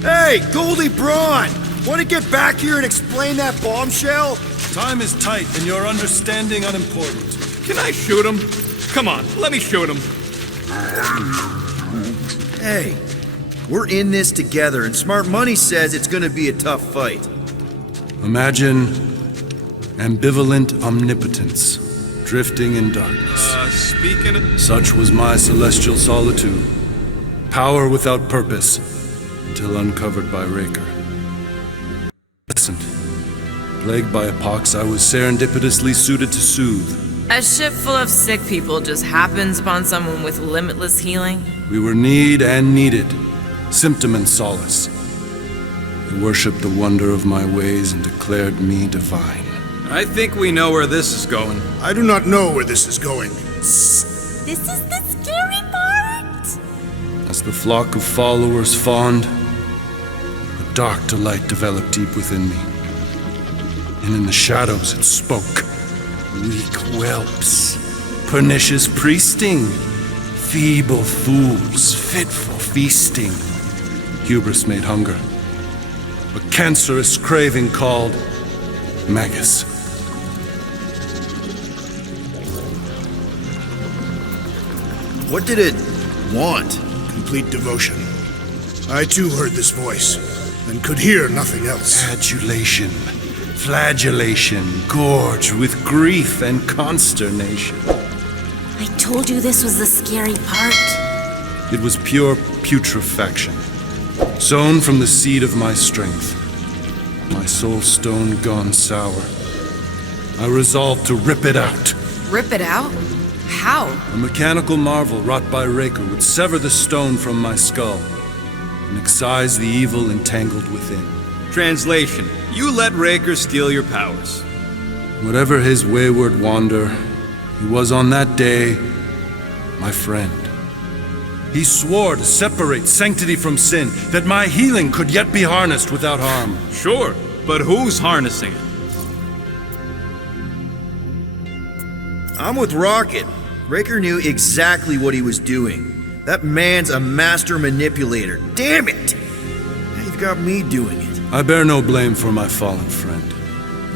Hey, Goldie Braun! Want to get back here and explain that bombshell? Time is tight and your understanding unimportant. Can I shoot him? Come on, let me shoot him. Hey, we're in this together, and Smart Money says it's gonna be a tough fight. Imagine ambivalent omnipotence, drifting in darkness. Speaking of... Such was my celestial solitude. Power without purpose, until uncovered by Raker. Listen, plagued by a pox, I was serendipitously suited to soothe. A ship full of sick people just happens upon someone with limitless healing? We were need and needed, symptom and solace. They worshipped the wonder of my ways and declared me divine. I think we know where this is going. I do not know where this is going. This is the scary part! As the flock of followers fawned, a dark delight developed deep within me. And in the shadows it spoke. Weak whelps, pernicious priesting, feeble fools, fit for feasting. Hubris made hunger. A cancerous craving called Magus. What did it want? Complete devotion. I too heard this voice, and could hear nothing else. Adulation, flagellation, gorged with grief and consternation. I told you this was the scary part. It was pure putrefaction, sown from the seed of my strength. My soul stone gone sour. I resolved to rip it out. Rip it out? How? A mechanical marvel wrought by Raker would sever the stone from my skull and excise the evil entangled within. Translation: you let Raker steal your powers. Whatever his wayward wander, he was on that day my friend. He swore to separate sanctity from sin, that my healing could yet be harnessed without harm. Sure, but who's harnessing it? I'm with Rocket. Raker knew exactly what he was doing. That man's a master manipulator. Damn it! Now you've got me doing it. I bear no blame for my fallen friend.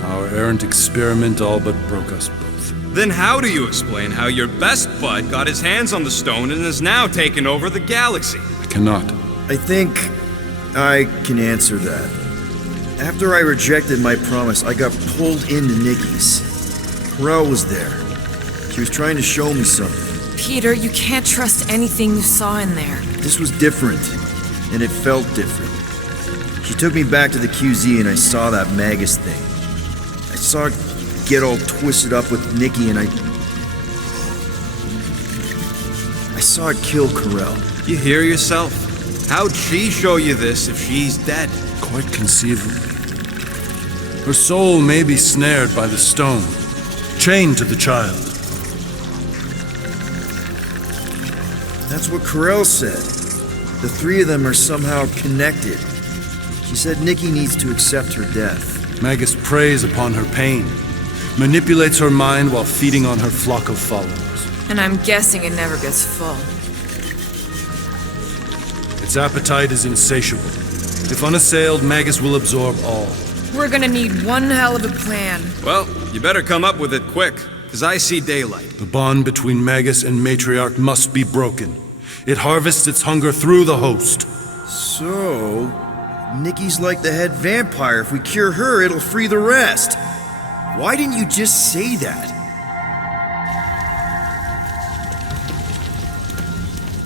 Our errant experiment all but broke us both. Then how do you explain how your best bud got his hands on the stone and is now taking over the galaxy? I cannot. I think I can answer that. After I rejected my promise, I got pulled into Nikki's. Corell was there. She was trying to show me something. Peter, you can't trust anything you saw in there. This was different, and it felt different. She took me back to the QZ and I saw that Magus thing. I saw it get all twisted up with Nikki and I saw it kill Corell. You hear yourself? How'd she show you this if she's dead? Quite conceivable. Her soul may be snared by the stone, chained to the child. That's what Corell said. The three of them are somehow connected. She said Nikki needs to accept her death. Magus preys upon her pain, manipulates her mind while feeding on her flock of followers. And I'm guessing it never gets full. Its appetite is insatiable. If unassailed, Magus will absorb all. We're gonna need one hell of a plan. Well, you better come up with it quick, because I see daylight. The bond between Magus and Matriarch must be broken. It harvests its hunger through the host. So, Nikki's like the head vampire. If we cure her, it'll free the rest. Why didn't you just say that?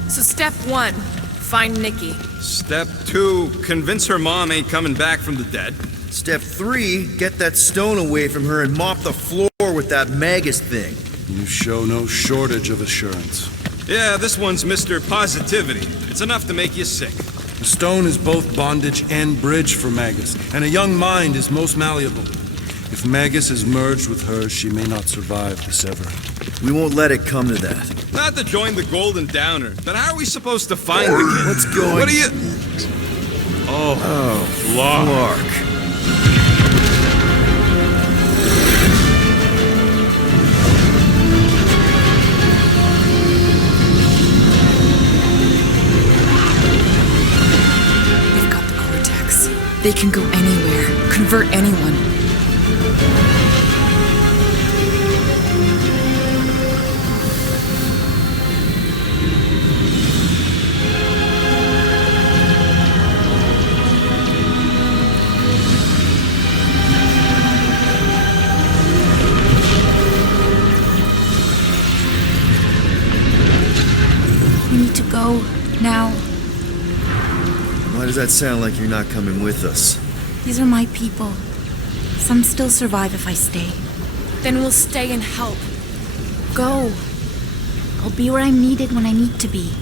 So step 1, find Nikki. Step 2, convince her mom ain't coming back from the dead. Step 3, get that stone away from her and mop the floor with that Magus thing. You show no shortage of assurance. Yeah, this one's Mr. Positivity. It's enough to make you sick. The stone is both bondage and bridge for Magus, and a young mind is most malleable. If Magus is merged with hers, she may not survive the severing. We won't let it come to that. Not to join the Golden Downer, but how are we supposed to find the kid? What's going on? What are you... Oh, Flark. They've got the They can go anywhere, convert anyone. We need to go now. Why does that sound like you're not coming with us? These are my people. Some still survive if I stay. Then we'll stay and help. Go. I'll be where I'm needed when I need to be.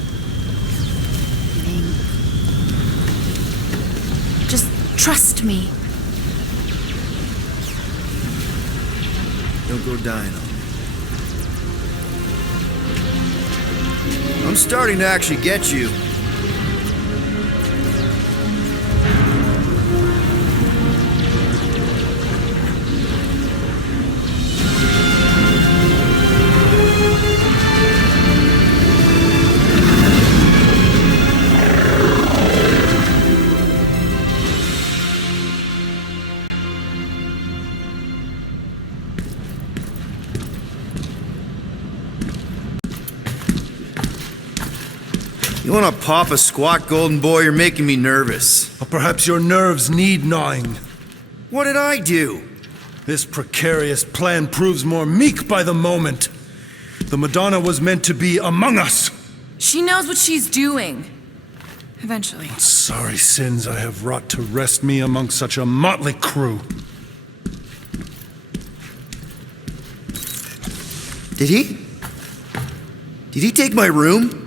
Just trust me. Don't go dying on me. I'm starting to actually get you. You wanna pop a squat, golden boy? You're making me nervous. Or perhaps your nerves need gnawing. What did I do? This precarious plan proves more meek by the moment. The Madonna was meant to be among us. She knows what she's doing. Eventually. Sorry sins I have wrought to wrest me among such a motley crew. Did he? Did he take my room?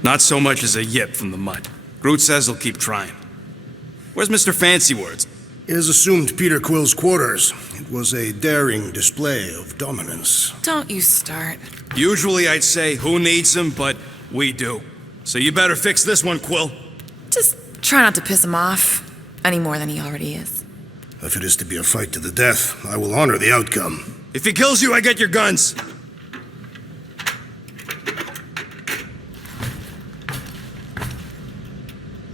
Not so much as a yip from the mud. Groot says he'll keep trying. Where's Mr. Fancy Words? It is assumed Peter Quill's quarters. It was a daring display of dominance. Don't you start. Usually I'd say, who needs him, but we do. So you better fix this one, Quill. Just try not to piss him off any more than he already is. If it is to be a fight to the death, I will honor the outcome. If he kills you, I get your guns.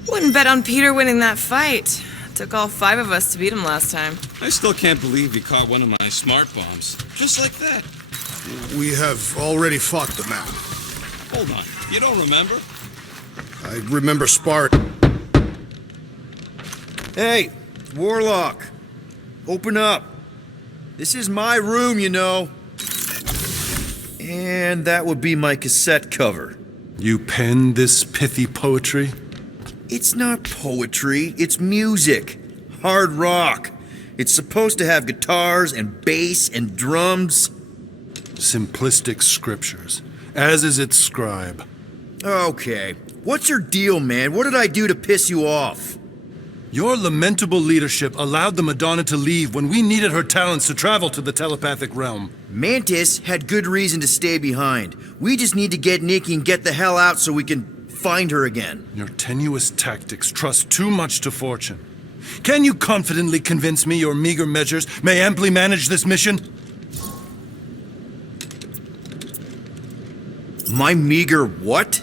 Wouldn't bet on Peter winning that fight. Took all 5 of us to beat him last time. I still can't believe he caught one of my smart bombs. Just like that. We have already fought the man. Hold on. You don't remember? I remember Spart. Hey, Warlock. Open up. This is my room, you know. And that would be my cassette cover. You penned this pithy poetry? It's not poetry, it's music. Hard rock. It's supposed to have guitars and bass and drums. Simplistic scriptures, as is its scribe. Okay. What's your deal, man? What did I do to piss you off? Your lamentable leadership allowed the Madonna to leave when we needed her talents to travel to the telepathic realm. Mantis had good reason to stay behind. We just need to get Nikki and get the hell out so we can find her again. Your tenuous tactics trust too much to fortune. Can you confidently convince me your meager measures may amply manage this mission? My meager what?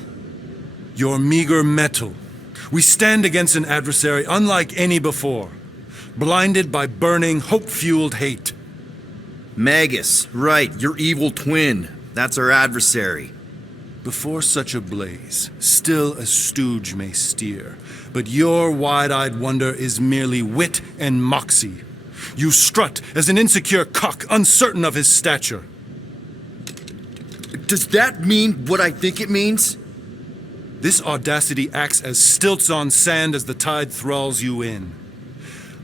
Your meager metal. We stand against an adversary unlike any before, blinded by burning, hope-fueled hate. Magus, right, your evil twin. That's our adversary. Before such a blaze, still a stooge may steer, but your wide-eyed wonder is merely wit and moxie. You strut as an insecure cock, uncertain of his stature. Does that mean what I think it means? This audacity acts as stilts on sand as the tide thralls you in.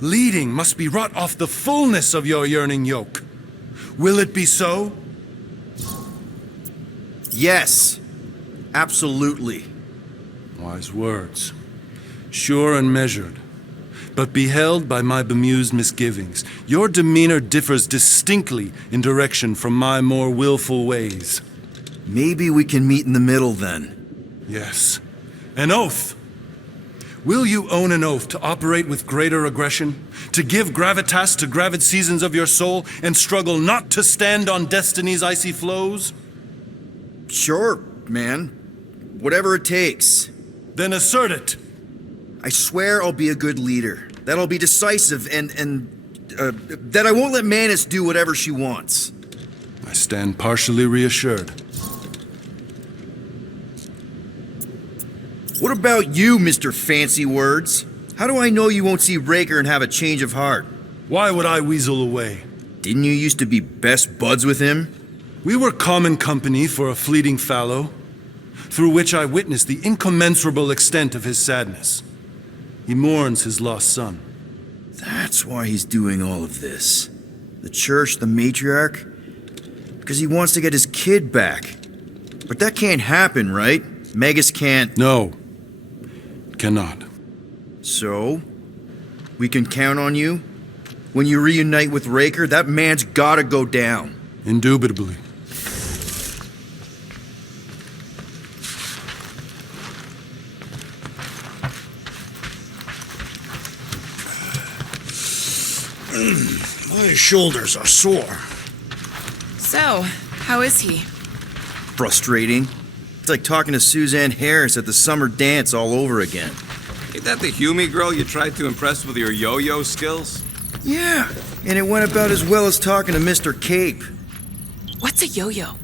Leading must be wrought off the fullness of your yearning yoke. Will it be so? Yes. Absolutely. Wise words. Sure and measured. But beheld by my bemused misgivings, your demeanor differs distinctly in direction from my more willful ways. Maybe we can meet in the middle then. Yes. An oath. Will you own an oath to operate with greater aggression? To give gravitas to gravid seasons of your soul and struggle not to stand on destiny's icy flows? Sure, man. Whatever it takes. Then assert it. I swear I'll be a good leader. That I'll be decisive and that I won't let Manus do whatever she wants. I stand partially reassured. What about you, Mr. Fancy Words? How do I know you won't see Raker and have a change of heart? Why would I weasel away? Didn't you used to be best buds with him? We were common company for a fleeting fallow, through which I witnessed the incommensurable extent of his sadness. He mourns his lost son. That's why he's doing all of this. The church, the matriarch? Because he wants to get his kid back. But that can't happen, right? Megas can't... No. Cannot. So? We can count on you? When you reunite with Raker, that man's gotta go down. Indubitably. My shoulders are sore. So, how is he? Frustrating. It's like talking to Suzanne Harris at the summer dance all over again. Ain't that the Hume girl you tried to impress with your yo-yo skills? Yeah, and it went about as well as talking to Mr. Cape. What's a yo-yo?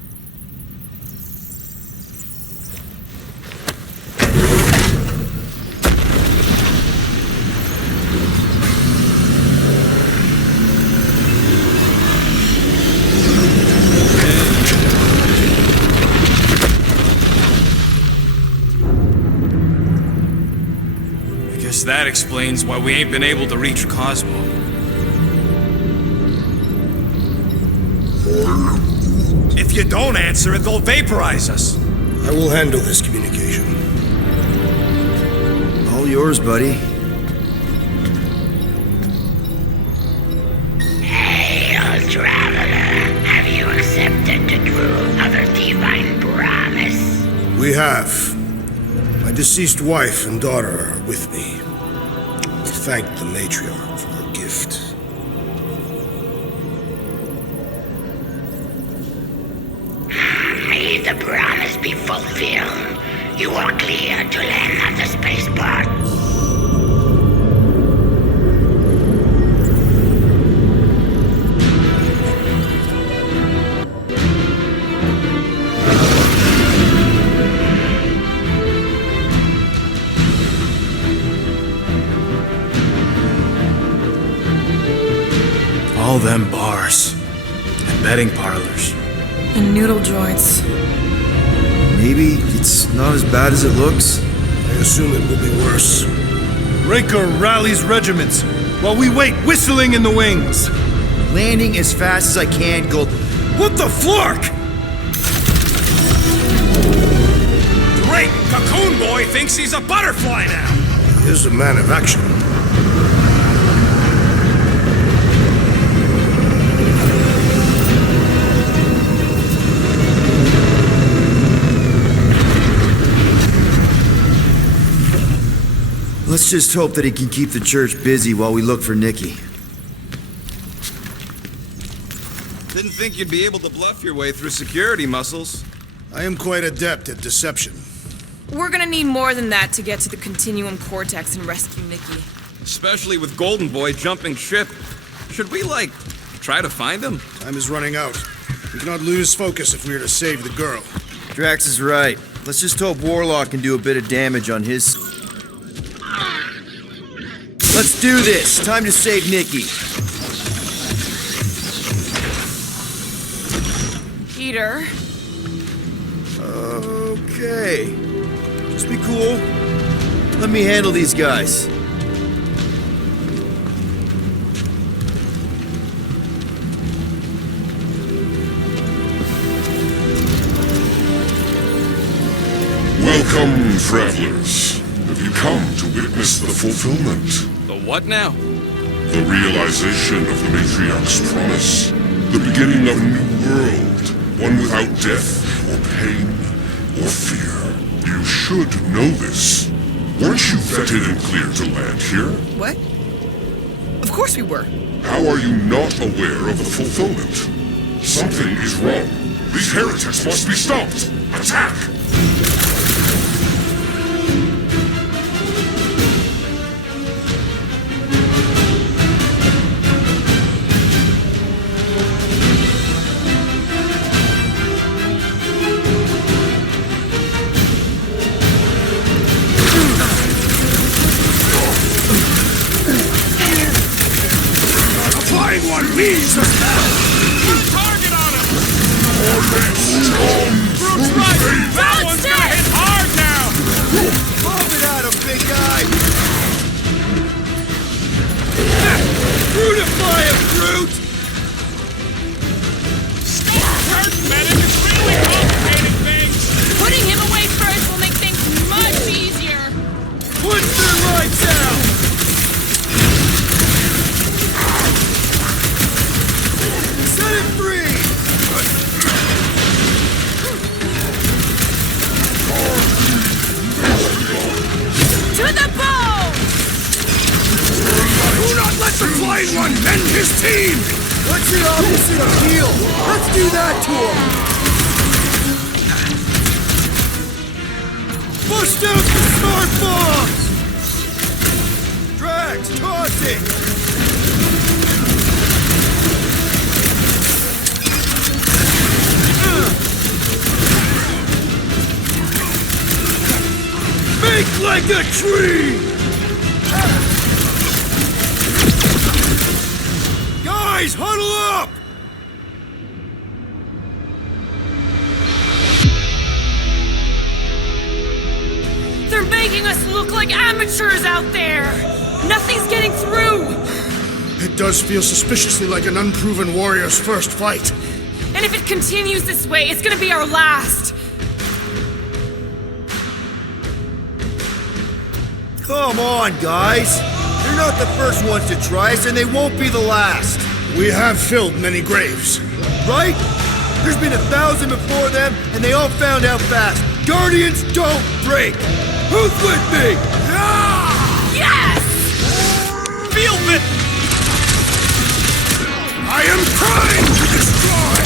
That explains why we ain't been able to reach Cosmo. If you don't answer it, they'll vaporize us. I will handle this communication. All yours, buddy. Hail, traveler. Have you accepted the truth of a divine promise? We have. My deceased wife and daughter are with me. Thank the matriarch for her gift. May the promise be fulfilled. You are clear to land at the spaceport. All them bars and betting parlors. And noodle joints. Maybe it's not as bad as it looks. I assume it will be worse. Raker rallies regiments, while we wait whistling in the wings. Landing as fast as I can, Gold. What the flark? Great! Cocoon Boy thinks he's a butterfly now! He is a man of action. Let's just hope that he can keep the church busy while we look for Nikki. Didn't think you'd be able to bluff your way through security muscles. I am quite adept at deception. We're gonna need more than that to get to the Continuum Cortex and rescue Nikki. Especially with Golden Boy jumping ship. Should we, try to find him? Time is running out. We cannot lose focus if we are to save the girl. Drax is right. Let's just hope Warlock can do a bit of damage on his... Let's do this! Time to save Nikki. Peter? Okay. Just be cool. Let me handle these guys. Welcome, travelers. Have you come to witness the fulfillment? The what now? The realization of the matriarch's promise. The beginning of a new world. One without death, or pain, or fear. You should know this. Weren't you vetted and cleared to land here? What? Of course we were. How are you not aware of the fulfillment? Something is wrong. These heretics must be stopped. Attack! Knees are down! Put a target on him! Groot's right! That one's gonna hit hard now! Bomb it at him, big guy! Brutify him, Groot! Stop hurting, medic! It's really complicating things! Putting him away first will make things much easier. Put their lights out! Set it free! To the bone! Do not let the Flying One mend his team! What's the opposite of heal? Let's do that to him! Push out the smart bombs! Drax, toss it! Make like a tree! Guys, huddle up! They're making us look like amateurs out there! Nothing's getting through! It does feel suspiciously like an unproven warrior's first fight. And if it continues this way, it's gonna be our last! Come on, guys! They're not the first ones to try us, and they won't be the last! We have filled many graves. Right? There's been 1,000 before them, and they all found out fast. Guardians don't break! Who's with me? Yes! Feel it! I am trying to destroy!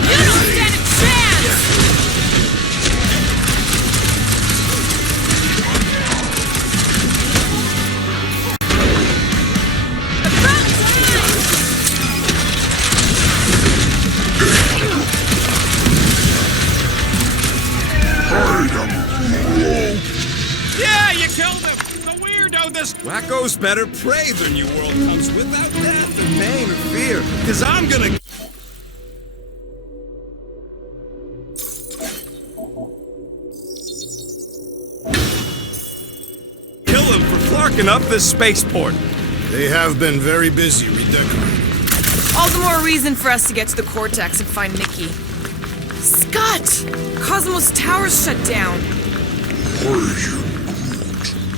You don't stand a chance! About time! Yeah, you killed him! The weirdo, this wacko's better prey than New World comes without death and pain or fear. Cause I'm gonna... kill him for flarking up this spaceport. They have been very busy redecorating. All the more reason for us to get to the Cortex and find Nikki. Scott! Cosmos Tower's shut down.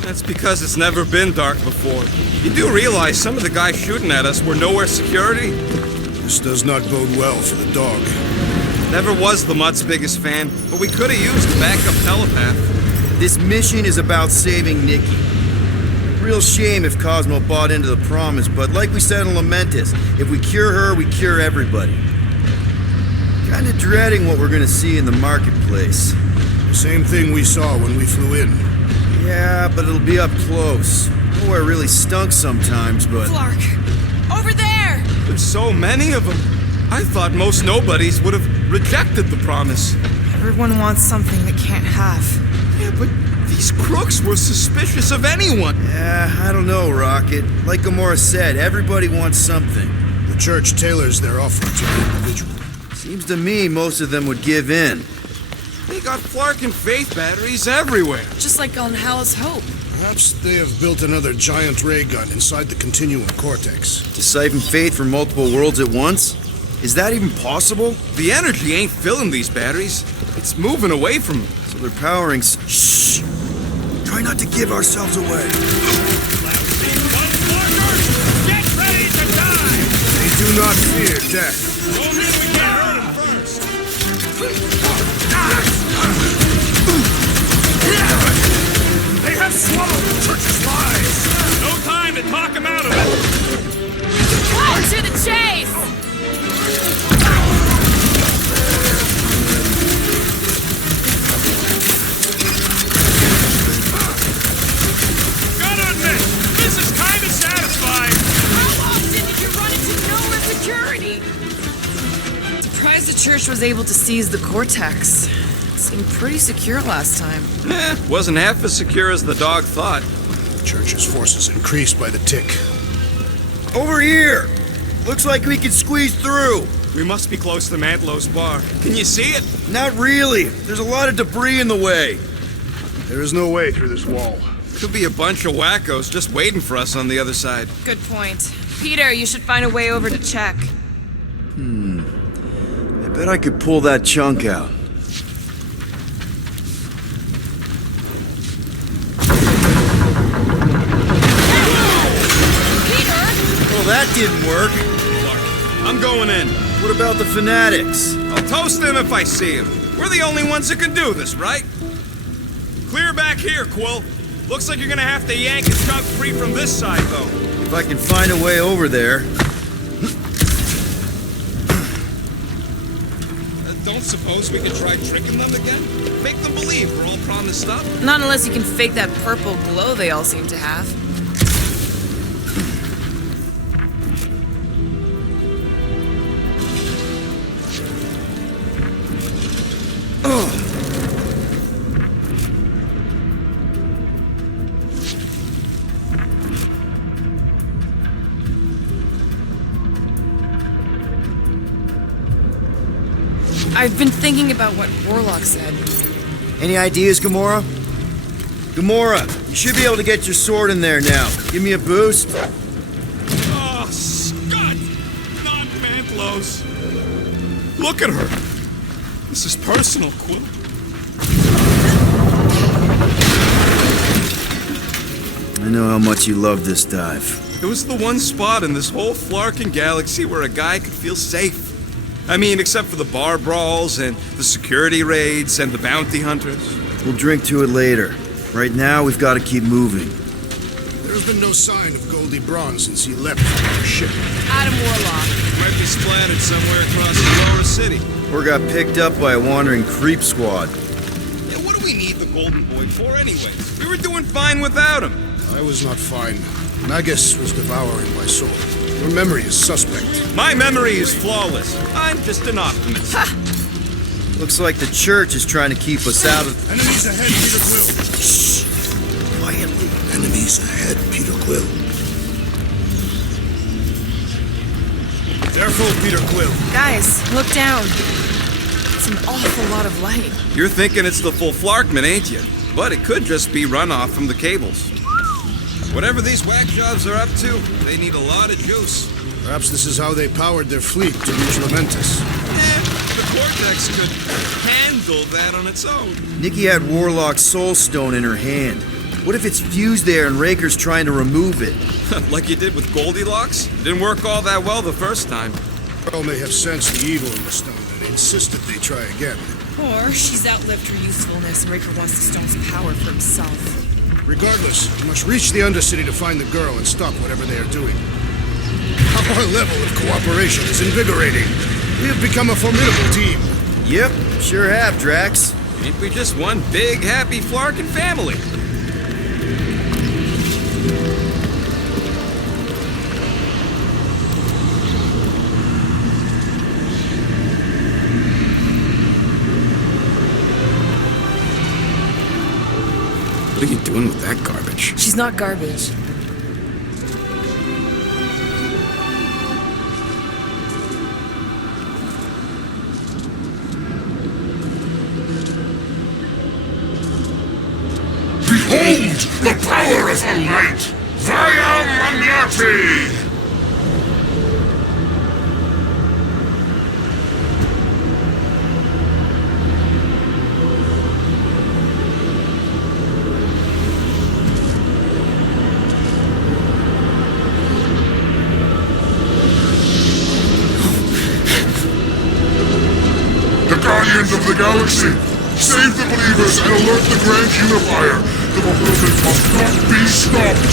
That's because it's never been dark before. You do realize some of the guys shooting at us were nowhere security? This does not bode well for the dog. Never was the Mutt's biggest fan, but we could have used a backup telepath. This mission is about saving Nikki. Real shame if Cosmo bought into the promise, but like we said in Lamentus, if we cure her, we cure everybody. Kinda dreading what we're gonna see in the marketplace. The same thing we saw when we flew in. Yeah, but it'll be up close. Nowhere really stunk sometimes, but... Flark! Over there! There's so many of them. I thought most nobodies would have rejected the promise. Everyone wants something they can't have. Yeah, but these crooks were suspicious of anyone. Yeah, I don't know, Rocket. Like Gamora said, everybody wants something. The church tailors their offer to the individual. Seems to me most of them would give in. They got Flark and Faith batteries everywhere. Just like on Hala's Hope. Perhaps they have built another giant ray gun inside the Continuum Cortex. To siphon Faith from multiple worlds at once? Is that even possible? The energy ain't filling these batteries. It's moving away from them. So they're powering... Shh! Try not to give ourselves away. Get ready to die! They do not fear death. Only we get hurt him first. They have swallowed the church's lies! No time to talk him out of it. On to the chase! Gotta admit, this is kind of satisfying. How often did you run into nowhere security? Surprised the church was able to seize the Cortex. It's Seemed pretty secure last time. Wasn't half as secure as the dog thought. The church's forces increased by the tick. Over here! Looks like we can squeeze through. We must be close to Mantlow's bar. Can you see it? Not really. There's a lot of debris in the way. There is no way through this wall. Could be a bunch of wackos just waiting for us on the other side. Good point. Peter, you should find a way over to check. I bet I could pull that chunk out. Peter! Well, that didn't work. Clark, I'm going in. What about the fanatics? I'll toast them if I see them. We're the only ones that can do this, right? Clear back here, Quill. Looks like you're gonna have to yank a chunk free from this side, though. If I can find a way over there. Don't suppose we could try tricking them again? Make them believe we're all promised stuff? Not unless you can fake that purple glow they all seem to have. I've been thinking about what Warlock said. Any ideas, Gamora? Gamora, you should be able to get your sword in there now. Give me a boost. Oh, Scott! Not Mantlow's. Look at her. This is personal, Quill. I know how much you love this dive. It was the one spot in this whole Flarkin galaxy where a guy could feel safe. I mean, except for the bar brawls and the security raids and the bounty hunters. We'll drink to it later. Right now, we've got to keep moving. There's been no sign of Goldie Braun since he left from our ship. Adam Warlock. Might be splattered somewhere across Aurora City. Or got picked up by a wandering creep squad. Yeah, what do we need the Golden Boy for anyways? We were doing fine without him. I was not fine. Magus was devouring my soul. Your memory is suspect. My memory is flawless. I'm just an optimist. Looks like the church is trying to keep us out of... Enemies ahead, Peter Quill. Shh! Quietly. Enemies ahead, Peter Quill. Careful, Peter Quill. Guys, look down. It's an awful lot of light. You're thinking it's the full Flarkman, ain't you? But it could just be runoff from the cables. Whatever these whack jobs are up to, they need a lot of juice. Perhaps this is how they powered their fleet to reach Lamentus. The Cortex could handle that on its own. Nikki had Warlock's soul stone in her hand. What if it's fused there and Raker's trying to remove it? Like you did with Goldilocks? Didn't work all that well the first time. Pearl may have sensed the evil in the stone and insisted they try again. Or she's outlived her usefulness and Raker wants the stone's power for himself. Regardless, we must reach the Undercity to find the girl and stop whatever they are doing. Our level of cooperation is invigorating. We have become a formidable team. Yep, sure have, Drax. Ain't we just one big, happy Flarkin family? What are you doing with that garbage? She's not garbage. Behold the power of the light! Via Magnati! Guardians of the Galaxy! Save the believers and alert the Grand Unifier! The fulfillment must not be stopped!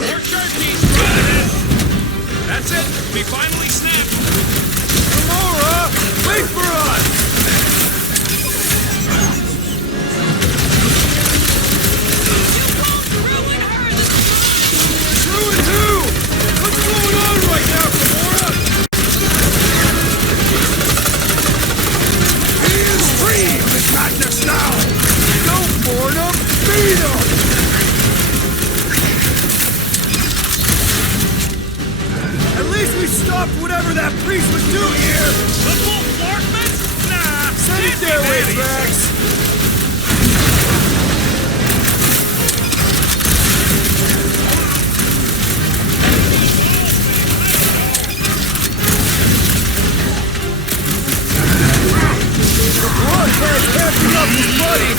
Our turkey's running in! That's it! We finally snapped! Gamora! Wait for us! Ruin who? What's going on right now, Gamora? whatever that priest was doing here! The full Flarkman? Nah. Send it their way, Drax! The blood can't beat up his buddy!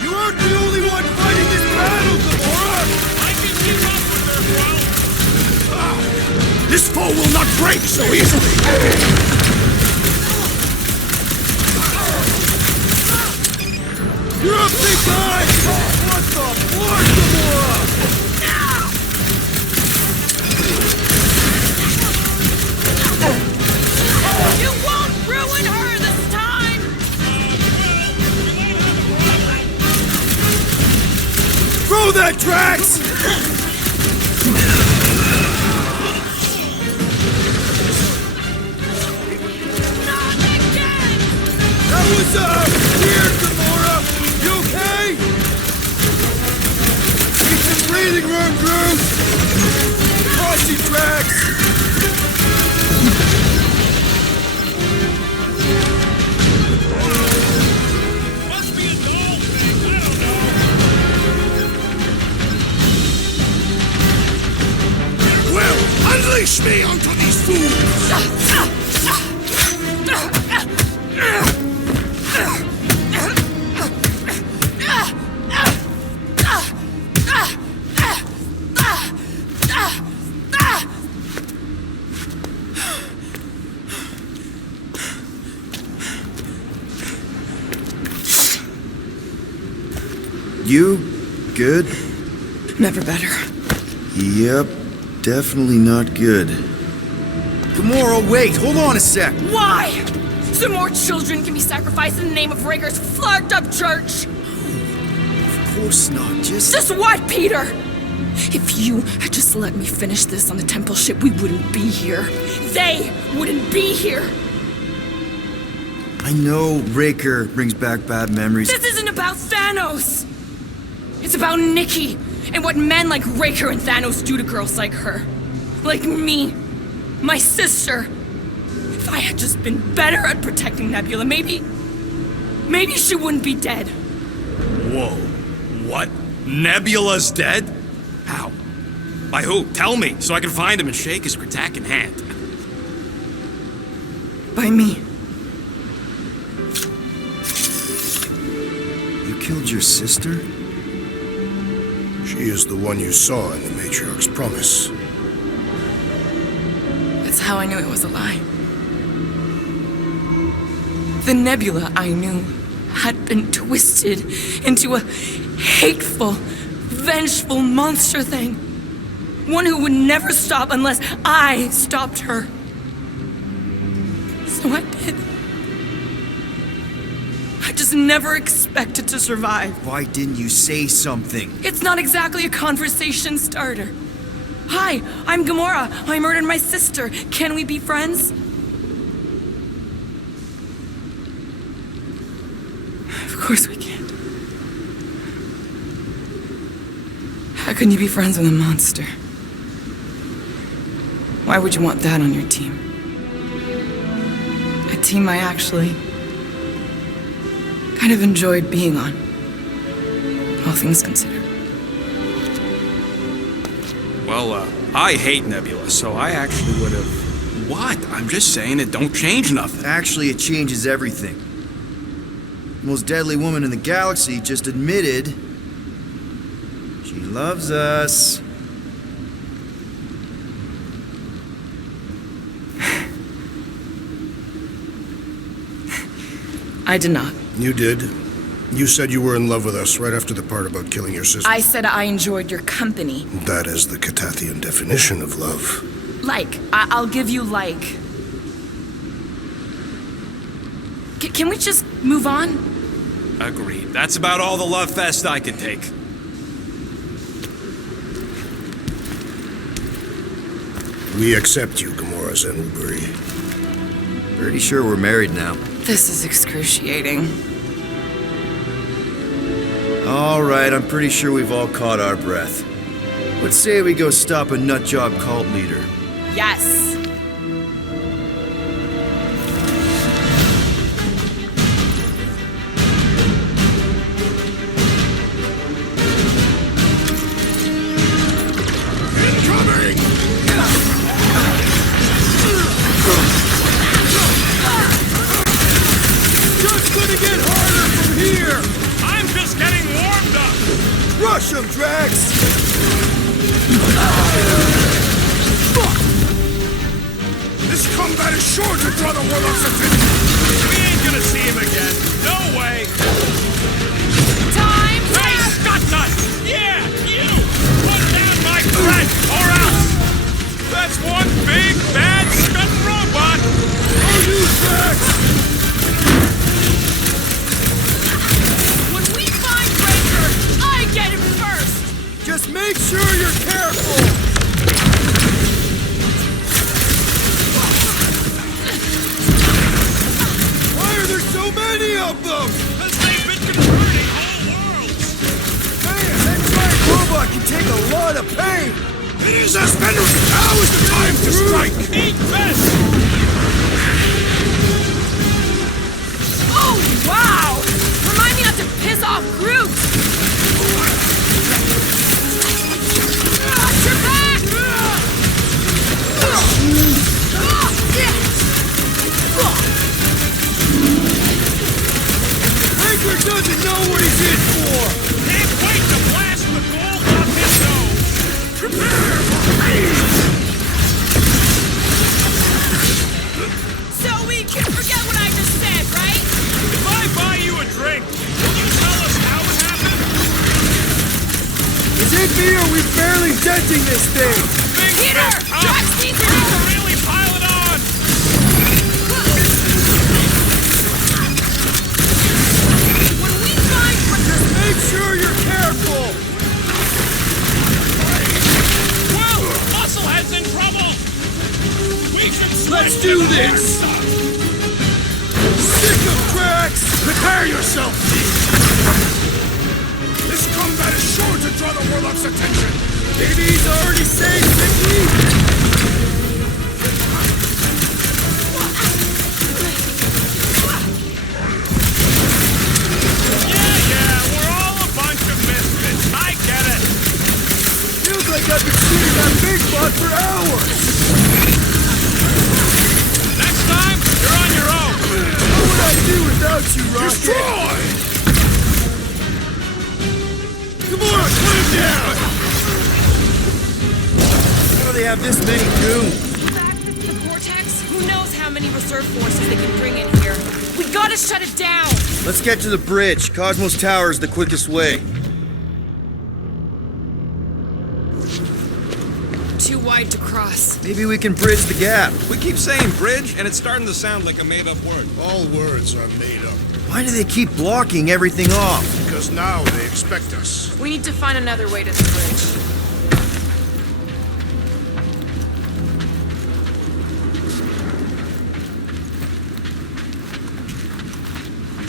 You aren't the only one fighting this battle, Gamora! I can keep up with her, bro. This foe will not break so easily! You're a big guy! What the fuck, Gamora? You won't ruin her this time! Throw that, Drax! Not again! That was, weird, Gamora! You okay? Need some breathing room, Groot! Crossy, Drax! Must be a doll thing. I don't know. Well, unleash me onto these fools! You good? Never better. Yep, definitely not good. Gamora, wait, hold on a sec. Why? So more children can be sacrificed in the name of Raker's flarked up church? Of course not, Just what, Peter? If you had just let me finish this on the temple ship, we wouldn't be here. They wouldn't be here. I know Raker brings back bad memories. This isn't about Thanos. It's about Nikki and what men like Raker and Thanos do to girls like her. Like me. My sister. If I had just been better at protecting Nebula, maybe she wouldn't be dead. Whoa. What? Nebula's dead? How? By who? Tell me, so I can find him and shake his Kratak hand. By me. You killed your sister? She is the one you saw in the Matriarch's promise. That's how I knew it was a lie. The Nebula I knew had been twisted into a hateful, vengeful monster thing. One who would never stop unless I stopped her. So I did. I just never expected to survive. Why didn't you say something? It's not exactly a conversation starter. Hi, I'm Gamora. I murdered my sister. Can we be friends? Of course we can't. How can you be friends with a monster? Why would you want that on your team? A team I actually kind of enjoyed being on, all things considered. Well, I hate Nebula, so I actually would have... What? I'm just saying it don't change nothing. Actually, it changes everything. The most deadly woman in the galaxy just admitted she loves us. I did not. You did. You said you were in love with us right after the part about killing your sister. I said I enjoyed your company. That is the Catathian definition of love. Like. I'll give you like. Can we just move on? Agreed. That's about all the love fest I could take. We accept you, Gamora'S and Uberi. Pretty sure we're married now. This is excruciating. All right, I'm pretty sure we've all caught our breath. Let's say we go stop a nutjob cult leader. Yes. Incoming! Just gonna get harder from here! I'm just getting warmed up! Rush him, Drax! This combat is sure to draw the Warlock's attention! We ain't gonna see him again. No way! Time! Hey, Scutnut! Yeah, you! Put down my threat, or else! That's one big, bad, scutt robot! Oh, you Drax! When we find Breaker, I get him first! Just make sure you're careful! Why are there so many of them? Because they've been converting whole worlds! Man, that giant robot can take a lot of pain! It is as Fenris! Now is the time to strike! Eat this! Oh, wow! Remind me not to piss off Groot! Watch your back! Breaker doesn't know what he's in for! Can't wait to blast the gold off his nose! Prepare for me! So we can forget what I just said, right? If I buy you a drink, will you tell us how it happened? Is it me or are we barely denting this thing? Big Peter! fist, huh? Drax needs We need to to really pile it on! When we find Just make sure you're careful! Well, Musclehead's in trouble! We should Let's switch do to this! our stuff. Sick of Drax! Prepare yourself, Thief! This combat is sure to draw the Warlock's attention! Maybe he's already saved Mickey? Yeah, we're all a bunch of misfits. I get it. Feels like I've been shooting that big bot for hours! Next time, you're on your own. What would I do without you, Rocket? Destroy! Gamora, put him down! How do they have this many goons? back the vortex? Who knows how many reserve forces they can bring in here? We gotta shut it down! Let's get to the bridge. Cosmos Tower is the quickest way. Too wide to cross. Maybe we can bridge the gap. We keep saying bridge, and it's starting to sound like a made-up word. All words are made up, Why do they keep blocking everything off? because now they expect us. We need to find another way to the bridge.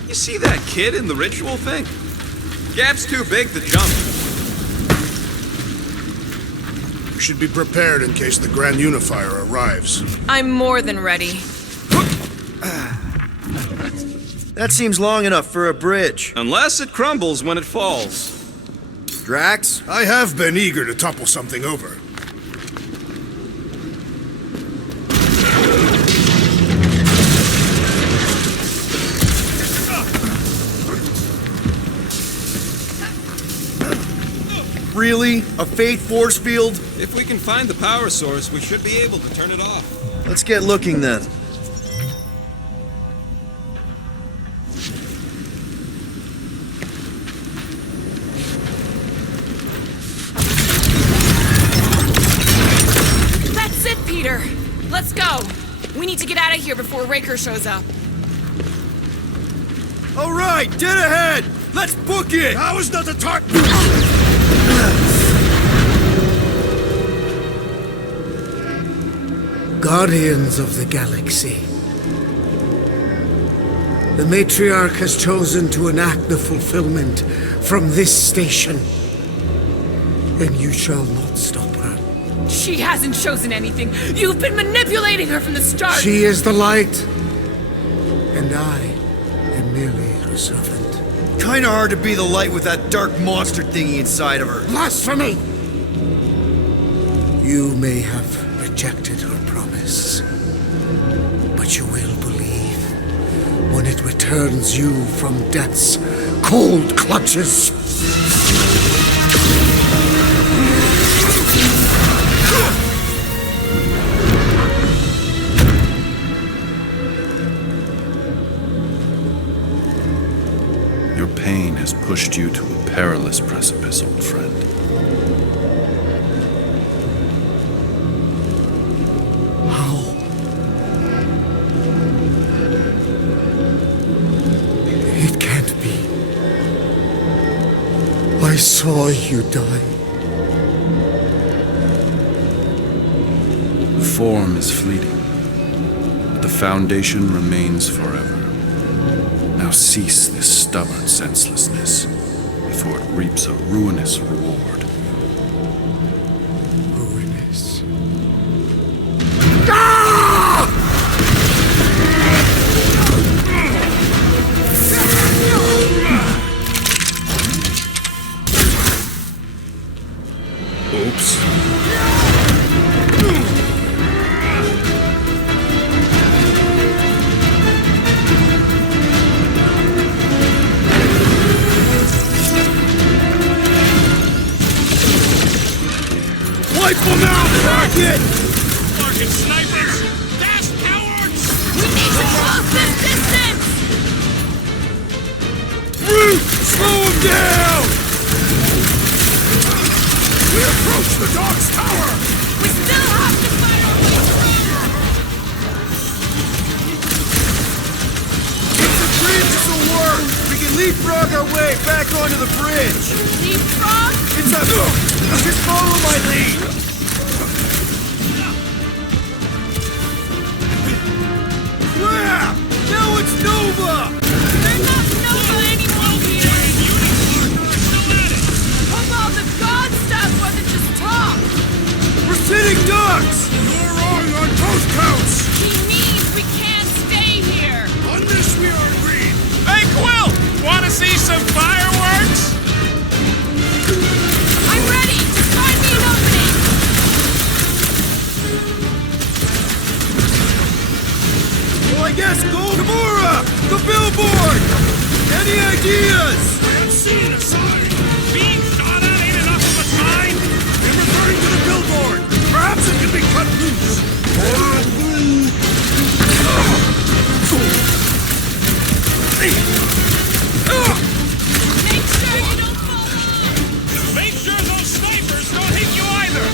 You see that kid in the ritual thing? Gap's too big to jump. We should be prepared in case the Grand Unifier arrives. I'm more than ready. That seems long enough for a bridge. Unless it crumbles when it falls. Drax? I have been eager to topple something over. Really? A fate force field? If we can find the power source, we should be able to turn it off. Let's get looking then. That's it, Peter! Let's go! We need to get out of here before Raker shows up. All right, dead ahead! Let's book it! Now is not the time! Guardians of the Galaxy, The matriarch has chosen to enact the fulfillment from this station. And you shall not stop her. She hasn't chosen anything. You've been manipulating her from the start. She is the light, and I am merely her servant. Kinda hard to be the light with that dark monster thingy inside of her. Blasphemy! You may have rejected her promise, but you will believe when it returns you from death's cold clutches. Your pain has pushed you to a perilous precipice, old friend. How? It can't be. I saw you die. Form is fleeting, but the foundation remains forever. Now cease this stubborn senselessness, before it reaps a ruinous reward. Ruinous. Oops. Wipe them out, Rocket! Fucking snipers! Dash cowards! We need to close this distance! Root! Slow them down! We approach the dog's tower! We still have to fire! If the bridge will work, we can leapfrog our way back onto the bridge! Leapfrog? It's a... Just follow my lead! Crap! Now it's Nova! They're not Nova anymore here! Hope all the god stuff wasn't just talk! We're sitting ducks! You're wrong on both counts! He means we can't stay here! On this we are agreed! Hey, Quill! Wanna see some fireworks? I'm ready! Just find me an opening! Well, I guess go Gamora! The billboard! Any ideas? I have seen a sign! Being shot at ain't enough of a sign! We're referring to the billboard! Perhaps it can be cut loose! Make sure you don't fall off! Make sure those snipers don't hit you either!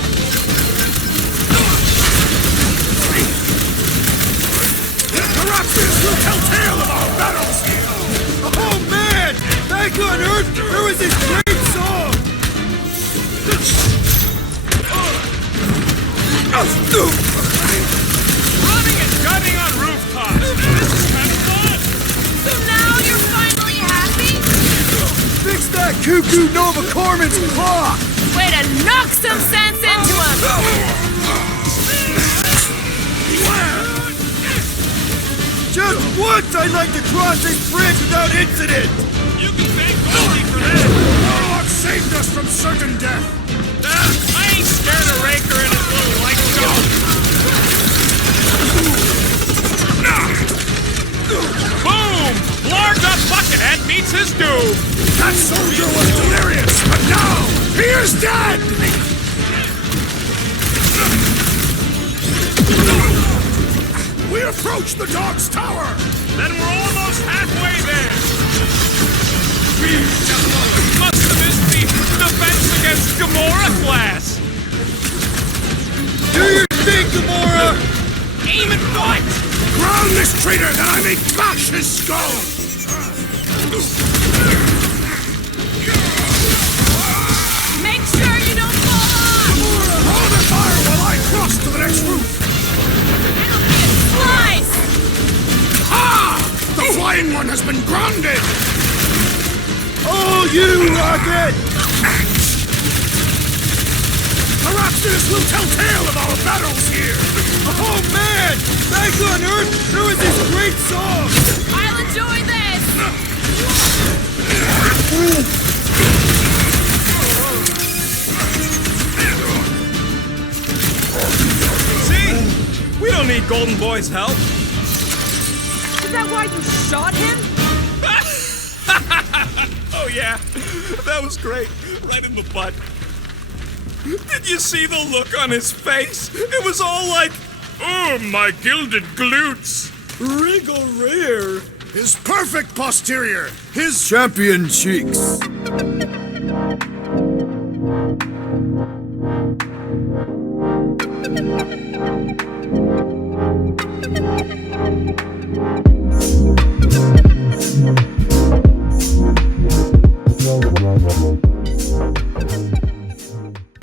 Perhaps this will tell tale of our battles! Oh man! Back on Earth, there was this great song! Running and gunning on rooftops! This is kind of fun! So now you're finally happy? Fix that cuckoo Nova Corman's clock! Way to knock some sense into him! Just once I'd like to cross this bridge without incident! You can thank Goldie for that! God saved us from certain death! I ain't scared of Raker and his little light dog! Boom! Large up Buckethead meets his doom! That soldier was delirious, but now he is dead! We approach the dog's tower! Then we're almost halfway there! Must have missed the defense against Gamora class! Do your thing, Gamora! Aim at what? Ground this traitor that I may bash his skull! Make sure you don't fall off! Hold the fire while I cross to the next roof! It'll be a slice! Ha! The flying one has been grounded! Oh, you rocket! Perhaps this will tell tale of our battles here! Oh man! Back on Earth, there was this great song! I'll enjoy this! See? We don't need Golden Boy's help. Is that why you shot him? Oh yeah, that was great. Right in the butt. Did you see the look on his face? It was all like, oh, my gilded glutes. Wriggle rear! His perfect posterior! His champion cheeks!